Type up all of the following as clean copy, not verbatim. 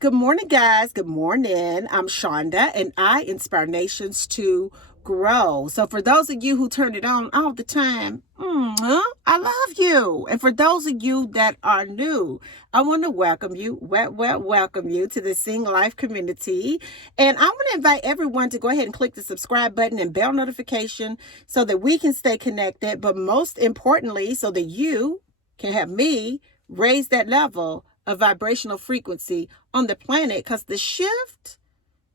Good morning, guys. Good morning. I'm Shonda, and I inspire nations to grow. So, for those of you who turn it on all the time, I love you. And for those of you that are new, I want to welcome you, welcome you to the Sing Life community. And I want to invite everyone to go ahead and click the subscribe button and bell notification so that we can stay connected. But most importantly, so that you can have me raise that level of vibrational frequency on the planet, because the shift,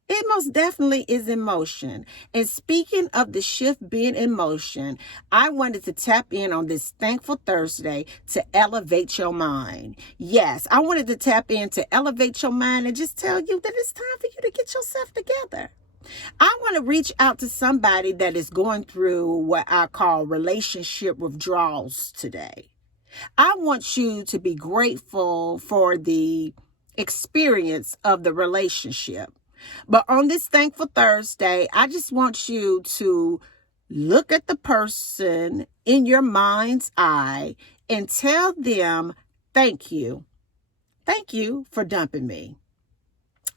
it most definitely is in motion. And speaking of the shift being in motion, I wanted to tap in on this Thankful Thursday to elevate your mind. Yes, I wanted to tap in to elevate your mind and just tell you that it's time for you to get yourself together. I want to reach out to somebody that is going through what I call relationship withdrawals today. I want you to be grateful for the experience of the relationship. But on this Thankful Thursday, I just want you to look at the person in your mind's eye and tell them, thank you. Thank you for dumping me.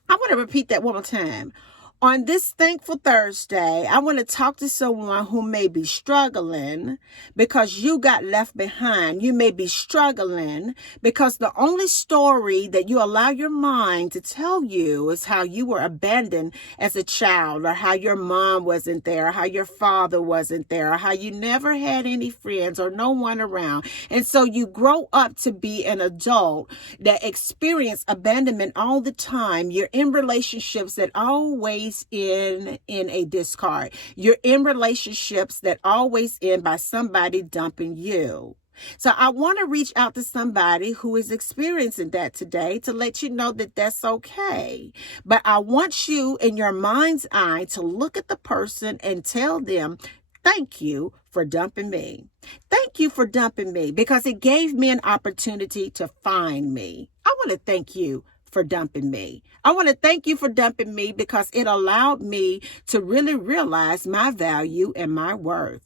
I want to repeat that one more time. On this Thankful Thursday, I want to talk to someone who may be struggling because you got left behind. You may be struggling because the only story that you allow your mind to tell you is how you were abandoned as a child, or how your mom wasn't there, or how your father wasn't there, or how you never had any friends or no one around. And so you grow up to be an adult that experience abandonment all the time. You're in relationships that always in a discard. You're in relationships that always end by somebody dumping you. So I want to reach out to somebody who is experiencing that today to let you know that that's okay. But I want you in your mind's eye to look at the person and tell them, thank you for dumping me. Thank you for dumping me because it gave me an opportunity to find me. I want to thank you for dumping me. I want to thank you for dumping me because it allowed me to really realize my value and my worth.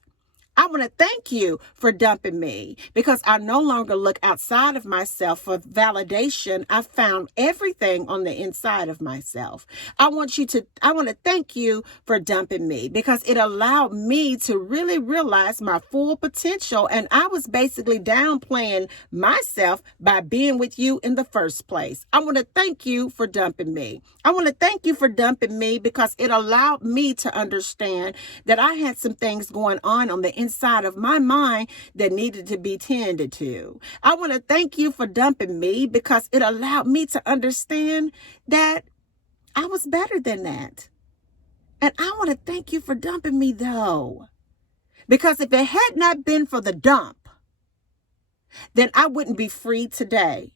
I want to thank you for dumping me because I no longer look outside of myself for validation. I found everything on the inside of myself. I want to thank you for dumping me because it allowed me to really realize my full potential. And I was basically downplaying myself by being with you in the first place. I want to thank you for dumping me. I want to thank you for dumping me because it allowed me to understand that I had some things going on the inside of my mind that needed to be tended to. I want to thank you for dumping me because it allowed me to understand that I was better than that. And I want to thank you for dumping me though, because if it had not been for the dump, then I wouldn't be free today.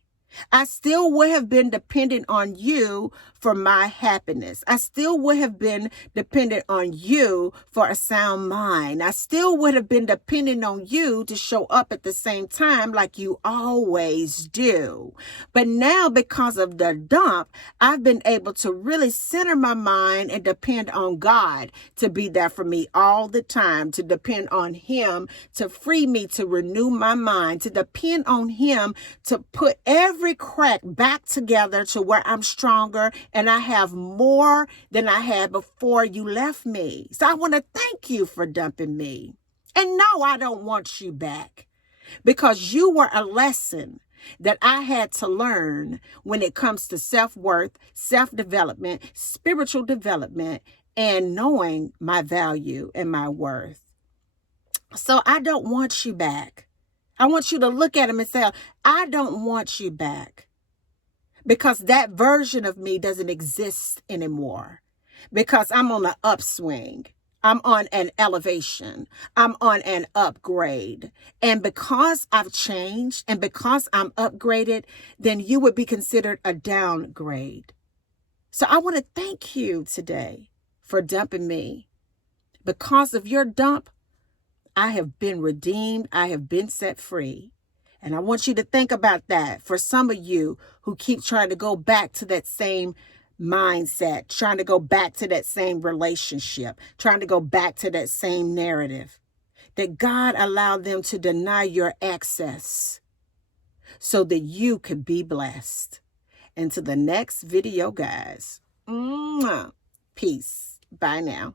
I still would have been dependent on you for my happiness. I still would have been dependent on you for a sound mind. I still would have been dependent on you to show up at the same time like you always do. But now, because of the dump, I've been able to really center my mind and depend on God to be there for me all the time, to depend on Him to free me, to renew my mind, to depend on Him to put every crack back together to where I'm stronger and I have more than I had before you left me. So I want to thank you for dumping me. And no, I don't want you back because you were a lesson that I had to learn when it comes to self-worth, self-development, spiritual development, and knowing my value and my worth. So I don't want you back. I want you to look at him and say, I don't want you back because that version of me doesn't exist anymore because I'm on an upswing. I'm on an elevation. I'm on an upgrade. And because I've changed and because I'm upgraded, then you would be considered a downgrade. So I want to thank you today for dumping me. Because of your dump, I have been redeemed. I have been set free. And I want you to think about that for some of you who keep trying to go back to that same mindset, trying to go back to that same relationship, trying to go back to that same narrative, that God allowed them to deny your access so that you could be blessed. Until the next video, guys. Peace. Bye now.